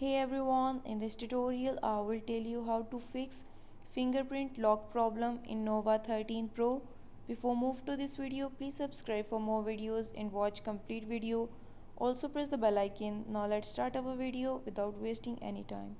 Hey everyone, in this tutorial I will tell you how to fix fingerprint lock problem in Nova 13 Pro. Before move to this video, please subscribe for more videos and watch complete video. Also press the bell icon. Now let's start our video without wasting any time.